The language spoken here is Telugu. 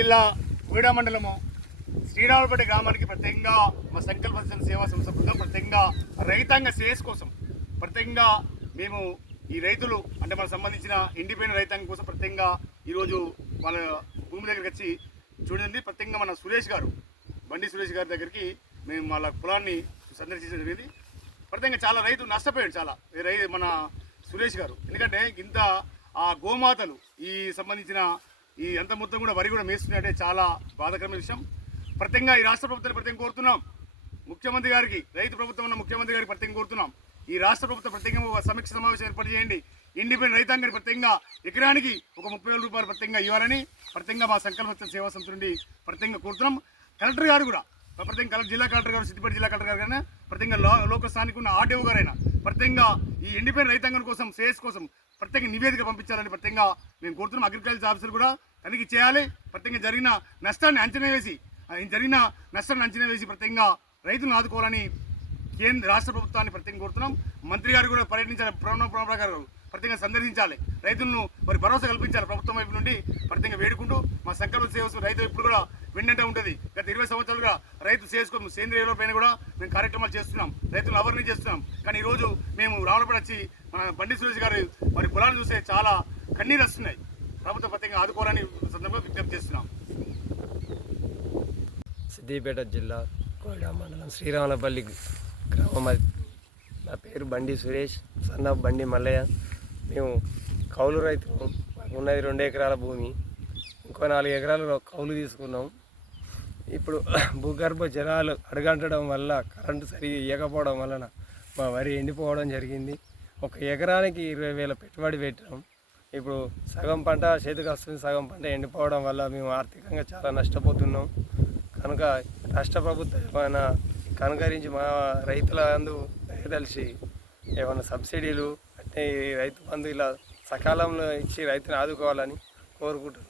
జిల్లా కోయిడా మండలము శ్రీరావులపేట గ్రామానికి ప్రత్యేకంగా మా సంకల్ప సేవా సంస్థ బృందం ప్రత్యేకంగా రైతాంగ శ్రేయస్ కోసం ప్రత్యేకంగా మేము ఈ రైతులు అంటే మనకు సంబంధించిన ఇండిపెండెంట్ రైతాంగం కోసం ప్రత్యేకంగా ఈరోజు వాళ్ళ భూమి దగ్గరికి వచ్చి చూడండి. ప్రత్యేకంగా మన సురేష్ గారు బండి సురేష్ గారి దగ్గరికి మేము వాళ్ళ పొలాన్ని సందర్శించడం జరిగింది. ప్రత్యేకంగా చాలా రైతు నష్టపోయాడు చాలా మన సురేష్ గారు. ఎందుకంటే ఇంత ఆ గోమాతలు ఈ సంబంధించిన ఈ అంత మొత్తం కూడా వరి కూడా మేస్తున్నాయంటే చాలా బాధాకరమైన విషయం. ప్రత్యేకంగా ఈ రాష్ట్ర ప్రభుత్వాన్ని ప్రత్యేకంగా కోరుతున్నాం, ముఖ్యమంత్రి గారికి రైతు ప్రభుత్వం ఉన్న ముఖ్యమంత్రి గారికి ప్రత్యేకంగా కోరుతున్నాం, ఈ రాష్ట్ర ప్రభుత్వం ప్రత్యేకంగా సమీక్ష సమావేశం ఏర్పాటు చేయండి. ఇండిపెండెంట్ రైతాంగానికి ప్రత్యేకంగా ఎకరానికి ఒక 30,000 రూపాయలు ప్రత్యేకంగా ఇవ్వాలని ప్రత్యేకంగా మా సంకల్ప సేవా సంస్థ నుండి ప్రత్యేకంగా కోరుతున్నాం. కలెక్టర్ గారు కూడా ప్రత్యేకంగా జిల్లా కలెక్టర్ గారు సిద్దిపేట జిల్లా కలెక్టర్ గారు కానీ ప్రత్యేకంగా లోకల్ స్థానిక ఉన్న ఆర్డీఓ గారైనా ప్రత్యేకంగా ఈ ఇండిపెండెంట్ రైతాంగం కోసం శ్రేయస్ కోసం ప్రత్యేక నివేదిక పంపించాలని ప్రత్యేకంగా మేము కోరుతున్నాం. అగ్రికల్చర్ ఆఫీసర్ కూడా తనిఖీ చేయాలి. ప్రత్యేకంగా జరిగిన నష్టాన్ని అంచనా వేసి ప్రత్యేకంగా రైతులను ఆదుకోవాలని రాష్ట్ర ప్రభుత్వాన్ని ప్రత్యేకంగా కోరుతున్నాం. మంత్రి గారు కూడా పర్యటించాలి, ప్రణవ్ గారు ప్రత్యేకంగా సందర్శించాలి, రైతులను మరి భరోసా కల్పించాలి. ప్రభుత్వం వైపు నుండి ప్రత్యేకంగా వేడుకుంటూ మా సంకల్ప సేవ రైతు ఇప్పుడు కూడా వెన్నంటే ఉంటుంది. గత 20 సంవత్సరాలుగా రైతు చేసుకో సేంద్రియ ఎరువుల పైన కూడా మేము కార్యక్రమాలు చేస్తున్నాం, రైతులను అవర్నీ చేస్తున్నాం. కానీ ఈరోజు మేము రావులపేట వచ్చి మన బండి సురేష్ గారు మరి పొలాన్ని చూస్తే చాలా కన్నీరు వస్తున్నాయి. ప్రభుత్వం ప్రత్యేకంగా ఆదుకోవాలని సందర్భంగా విజ్ఞప్తి చేస్తున్నాం. సిద్దిపేట జిల్లా కోయిడా మండలం శ్రీరామపల్లి గ్రామం. నా పేరు బండి సురేష్, సన్న బండి మల్లయ్య. మేము కౌలు రైతు, మాకు ఉన్నది 2 ఎకరాల భూమి, ఇంకో 4 ఎకరాలు కౌలు తీసుకున్నాం. ఇప్పుడు భూగర్భ జలాలు అడుగంటడం వల్ల కరెంటు సరిగా ఇవ్వకపోవడం వలన మా వరి ఎండిపోవడం జరిగింది. 1 ఎకరానికి 20,000 పెట్టుబడి పెట్టాం. ఇప్పుడు సగం పంట చేతికి వస్తుంది, సగం పంట ఎండిపోవడం వల్ల మేము ఆర్థికంగా చాలా నష్టపోతున్నాం. కనుక రాష్ట్ర ప్రభుత్వం ఏమైనా కనుకరించి మా రైతుల అందు దయదలిచి ఏమైనా సబ్సిడీలు అంటే రైతు బంధు ఇలా సకాలంలో ఇచ్చి రైతుని ఆదుకోవాలని కోరుకుంటున్నాం.